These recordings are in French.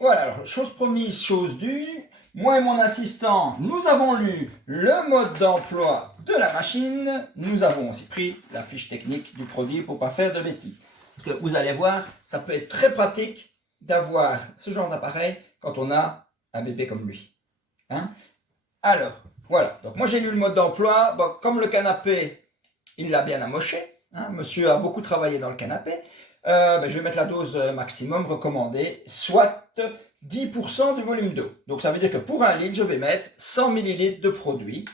Voilà, alors, chose promise, chose due. Moi et mon assistant, nous avons lu le mode d'emploi de la machine. Nous avons aussi pris la fiche technique du produit pour ne pas faire de bêtises. Parce que vous allez voir, ça peut être très pratique d'avoir ce genre d'appareil quand on a un bébé comme lui. Hein? Alors, voilà. Donc moi j'ai lu le mode d'emploi. Bon, comme le canapé, il l'a bien amoché. Hein, monsieur a beaucoup travaillé dans le canapé. Je vais mettre la dose maximum recommandée, soit 10% du volume d'eau. Donc ça veut dire que pour 1 litre, je vais mettre 100 ml de produit.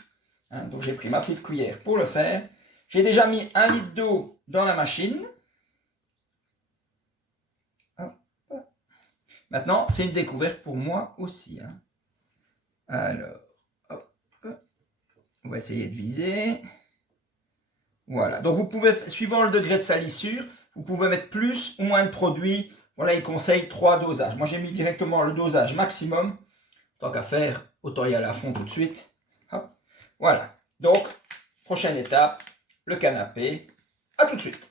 Hein, donc j'ai pris ma petite cuillère pour le faire. J'ai déjà mis 1 litre d'eau dans la machine. Maintenant, c'est une découverte pour moi aussi. Hein. Alors, hop, on va essayer de viser. Voilà, donc vous pouvez, suivant le degré de salissure, vous pouvez mettre plus ou moins de produit. Voilà, il conseille 3 dosages. Moi, j'ai mis directement le dosage maximum. Tant qu'à faire, autant y aller à fond tout de suite. Hop. Voilà, donc, prochaine étape, le canapé. À tout de suite.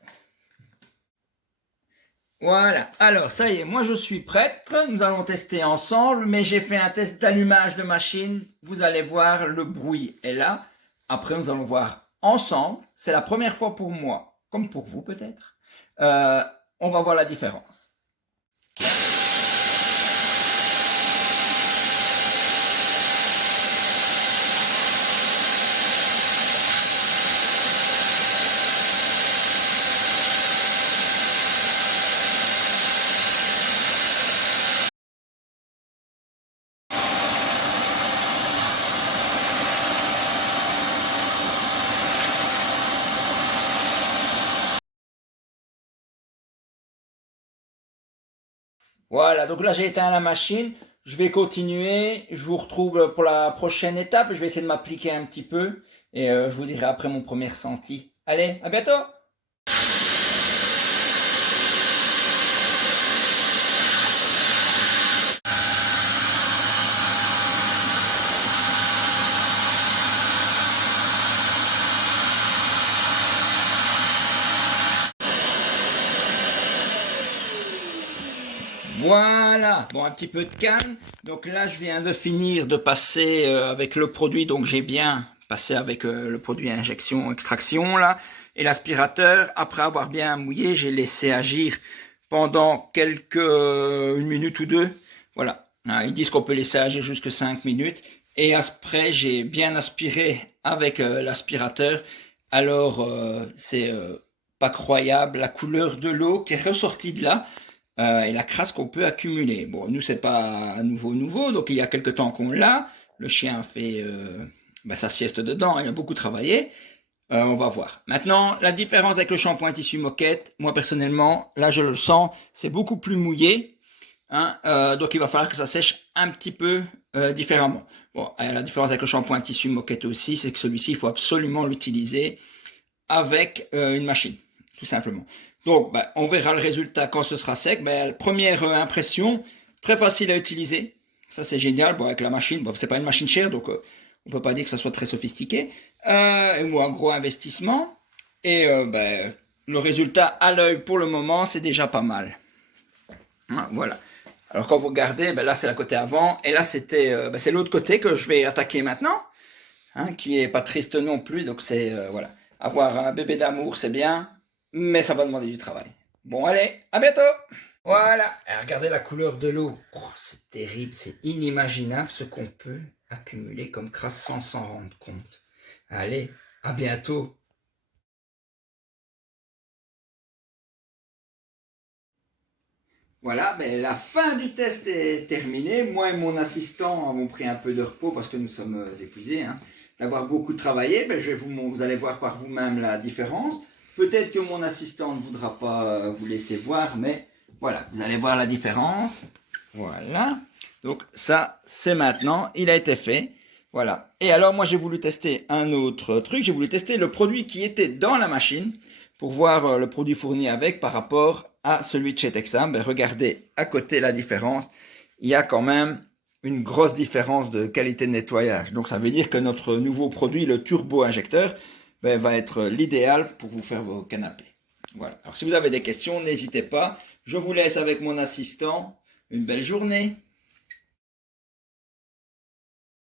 Voilà, alors ça y est, moi je suis prête. Nous allons tester ensemble, mais j'ai fait un test d'allumage de machine. Vous allez voir, le bruit est là. Après, nous allons voir ensemble. C'est la première fois pour moi, comme pour vous peut-être. On va voir la différence. Voilà, donc là j'ai éteint la machine. Je vais continuer. Je vous retrouve pour la prochaine étape. Je vais essayer de m'appliquer un petit peu. Et je vous dirai après mon premier ressenti. Allez, à bientôt! Voilà, bon, un petit peu de calme. Donc là, je viens de finir de passer avec le produit. Donc j'ai bien passé avec le produit injection, extraction là, et l'aspirateur. Après avoir bien mouillé, j'ai laissé agir pendant une minute ou deux. Voilà, hein, ils disent qu'on peut laisser agir jusque 5 minutes. Et après, j'ai bien aspiré avec l'aspirateur. Alors, c'est pas croyable la couleur de l'eau qui est ressortie de là. Et la crasse qu'on peut accumuler. Bon, nous, c'est pas nouveau, donc il y a quelque temps qu'on l'a. Le chien a fait sa sieste dedans, il a beaucoup travaillé. On va voir. Maintenant, la différence avec le shampoing tissu moquette, moi personnellement, là je le sens, c'est beaucoup plus mouillé. Hein, donc il va falloir que ça sèche un petit peu différemment. Bon, la différence avec le shampoing tissu moquette aussi, c'est que celui-ci, il faut absolument l'utiliser avec une machine, tout simplement. Donc, on verra le résultat quand ce sera sec. Première impression, très facile à utiliser. Ça, c'est génial. Bon, avec la machine, bon, c'est pas une machine chère, donc on peut pas dire que ça soit très sophistiqué. Ou un gros investissement. Et le résultat à l'œil pour le moment, c'est déjà pas mal. Hein, voilà. Alors quand vous regardez, là c'est la côté avant, et là c'est l'autre côté que je vais attaquer maintenant, hein, qui est pas triste non plus. Donc c'est voilà, avoir un bébé d'amour, c'est bien. Mais ça va demander du travail. Bon, allez, à bientôt! Voilà, et regardez la couleur de l'eau. Oh, c'est terrible, c'est inimaginable ce qu'on peut accumuler comme crasse sans s'en rendre compte. Allez, à bientôt! Voilà, la fin du test est terminée. Moi et mon assistant avons pris un peu de repos parce que nous sommes épuisés. Hein. D'avoir beaucoup travaillé, vous allez voir par vous-même la différence. Peut-être que mon assistant ne voudra pas vous laisser voir, mais voilà, vous allez voir la différence. Voilà. Donc ça, c'est maintenant, il a été fait. Voilà. Et alors, moi, j'ai voulu tester un autre truc. J'ai voulu tester le produit qui était dans la machine pour voir le produit fourni avec par rapport à celui de chez Texam. Regardez à côté la différence. Il y a quand même une grosse différence de qualité de nettoyage. Donc, ça veut dire que notre nouveau produit, le turbo injecteur, va être l'idéal pour vous faire vos canapés. Voilà. Alors si vous avez des questions, n'hésitez pas. Je vous laisse avec mon assistant une belle journée.